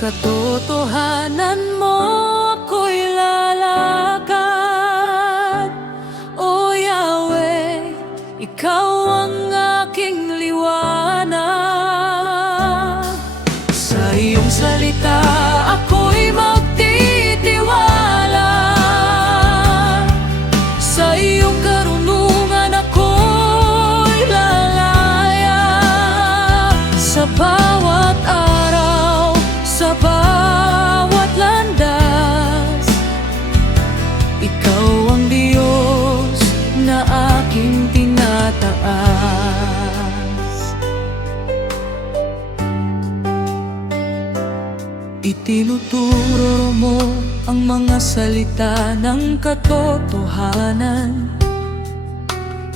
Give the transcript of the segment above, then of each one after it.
katotohanan mo ako'y lalakad. O Yahweh, Ikaw ang aking liwanag. Sa iyong salita ako'y magtitiwala. Sa iyong karunungan ako'y lalaya. Sa bawat araw, sa bawat landas, Ikaw ang Diyos na aking tinataas. Itinuturo mo ang mga salita ng katotohanan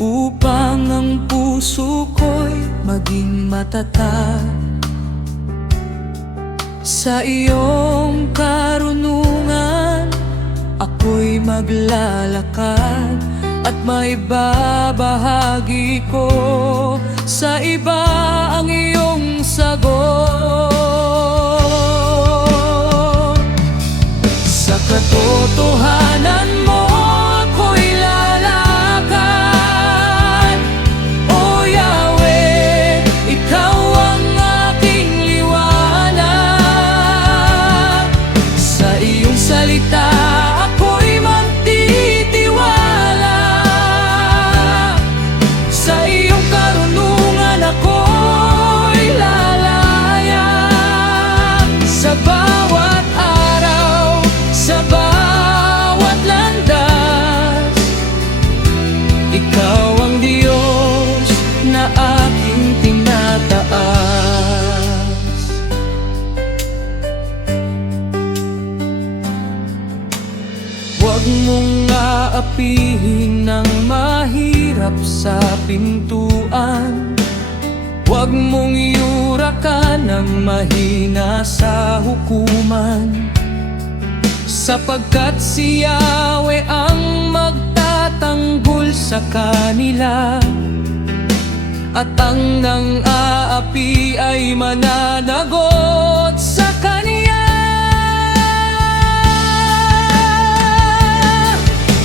upang ang puso ko'y maging matatag. Sa iyong karunungan ako'y maglalakad at maibabahagi ko sa iba ang iyong sagot. Sa katotohanan mo ako'y lalakad. O Yahweh, Ikaw ang aking liwanag. Sa iyong salita ako'y magtitiwala. Sa iyong karunungan ako'y lalaya. Sa bawat araw, sa bawat landas, Ikaw ang Diyos na aking tinataas. Huwag mong aapihin ng mahirap sa pintuan. Huwag mong iurakan ng mahina sa hukuman, sapagkat si Yahweh ang magtatanggol sa kanila, at ang nang-aapi ay mananagot sa Kaniya.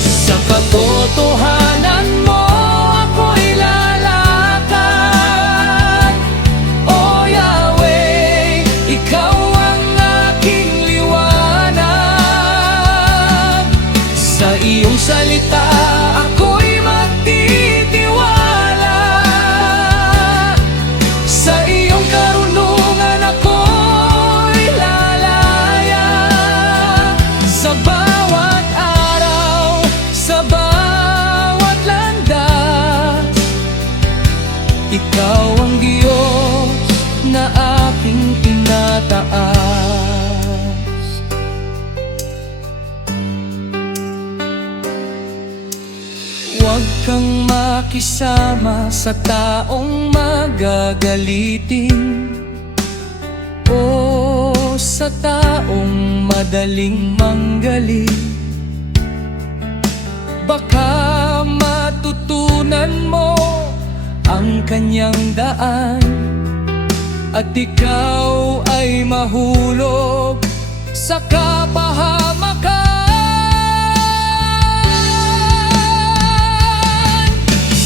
Sa katotohanan mo ako'y lalakad. O Yahweh, Ikaw ang aking liwanag. Sa iyong salita ako'y magtitiwala. Sa iyong karunungan ako'y lalaya. Sa bawat araw, sa bawat landas, Ikaw ang Diyos na aking tinataas. Huwag kang makisama sa taong magagalitin o sa taong madaling manggaling. Baka matutunan mo ang kanyang daan at ikaw ay mahulog sa kapahamakan.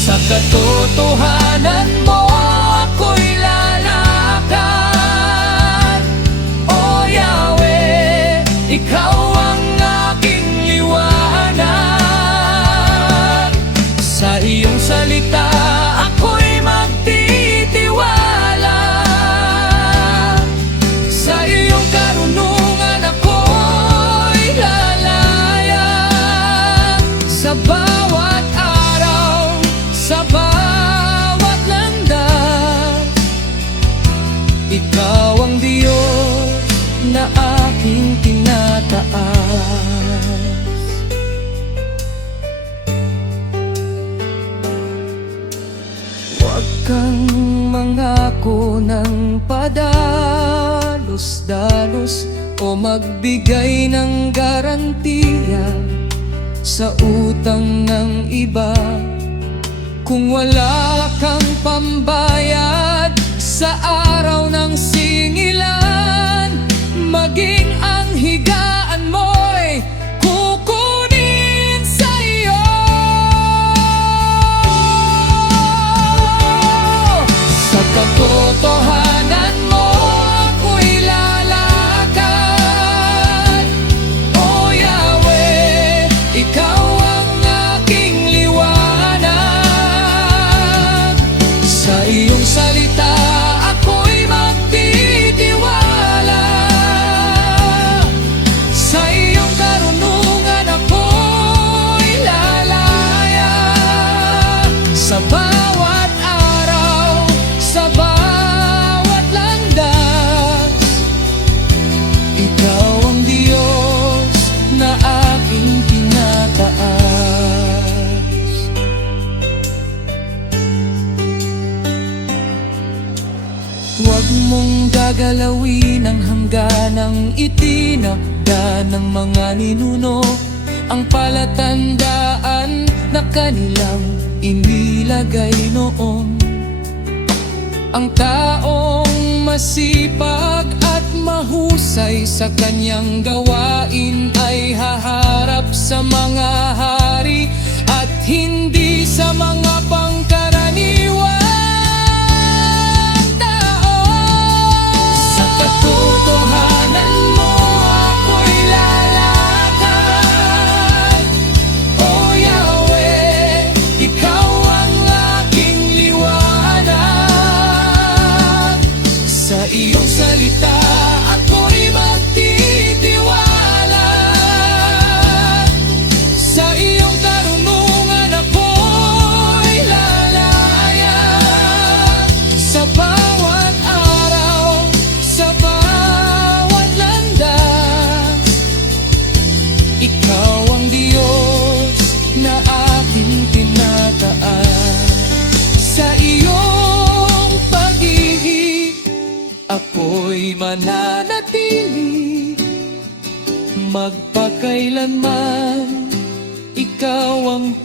Sa katotohanan mo ako'y lalakad. O Yahweh, Ikaw ang aking liwanag. Sa iyong salita ako'y magtitiwala. Sa iyong karunungan ako'y lalaya. Sa bawat araw, sa bawat landas, Ikaw ang Diyos na aking tinataas. Huwag kang mangako ng padalos-dalos o magbigay ng garantiya sa utang ng iba kung wala kang pambayad sa araw ng singilan. maging ang higaan mo'y kukunin sa'yo. Sa katotohanan mo ako'y lalakad, O Yahweh, ikaw ang aking liwanag. Sa iyong salita ako'y magtitiwala, sa iyong karunungan ako'y lalaya. Sa bawat araw, sa bawat landas, ikaw ang Diyos na aking tinataas. Huwag mong gagalawin ang hangganang itinakda ng mga ninuno, ang palatandaan na kanilang inilagay noon. Ang taong masipag at mahusay sa kanyang gawain ay haharap sa mga hari at hindi sa mga pangkaraniwang tao. Sa katotohanan mo ako'y lalakad, O Yahweh, ikaw ang aking liwanag. Sa iyong salita ako'y magtitiwala, sa iyong karunungan ako'y lalaya. Sa bawat araw, sa bawat landas, ikaw ang Diyos na ating tinataas. Sa iyong pag-ibig ako'y mananatili, magpakailanman ikaw ang